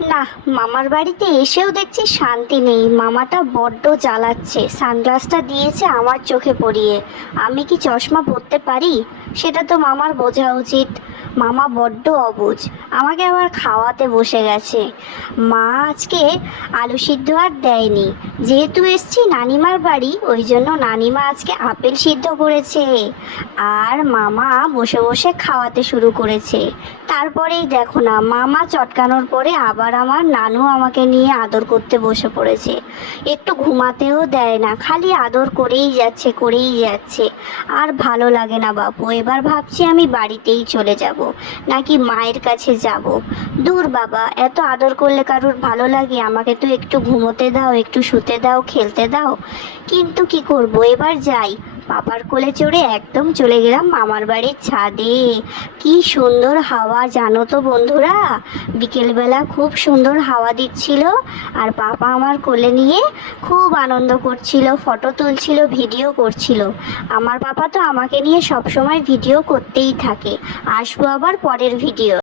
না, মামার বাড়িতে এসেও দেখছি শান্তি নেই। মামাটা বড্ড জ্বালাচ্ছে। সানগ্লাসটা দিয়েছে আমার চোখে পড়িয়ে। আমি কি চশমা পরতে পারি? সেটা তো মামার বোঝা উচিত। মামা বড্ড অবুঝ আমাকে আবার খাওয়াতে বসে গেছে। মা আজকে আলু সিদ্ধ আর দেয়নি। যেহেতু এসছি নানিমার বাড়ি, ওই জন্য নানিমা আজকে আপেল সিদ্ধ করেছে। আর মামা বসে বসে খাওয়াতে শুরু করেছে। তারপরেই দেখো না, মামা চটকানোর পরে আবার আমার নানু আমাকে নিয়ে আদর করতে বসে পড়েছে। একটু ঘুমাতেও দেয় না, খালি আদর করেই যাচ্ছে করেই যাচ্ছে। আর ভালো লাগে না বাপু, এবার ভাবছি আমি বাড়িতেই চলে যাব, নাকি মায়ের কাছে যাব। দূর বাবা, এত আদর করলে কারুর ভালো লাগে? আমাকে তো একটু ঘুমোতে দাও, একটু শুতে দাও, খেলতে দাও। কিন্তু কি করব? এবার যাই। পাপার কোলে চড়ে একদম চলে গেলাম মামার বাড়ির ছাদে। কি সুন্দর হাওয়া, জানো তো বন্ধুরা? বিকেলবেলা খুব সুন্দর হাওয়া দিচ্ছিল আর পাপা আমার কোলে নিয়ে খুব আনন্দ করছিল, ফটো তুলছিল, ভিডিও করছিল। আমার পাপা তো আমাকে নিয়ে সবসময় ভিডিও করতেই থাকে। আসব আবার পরের ভিডিও।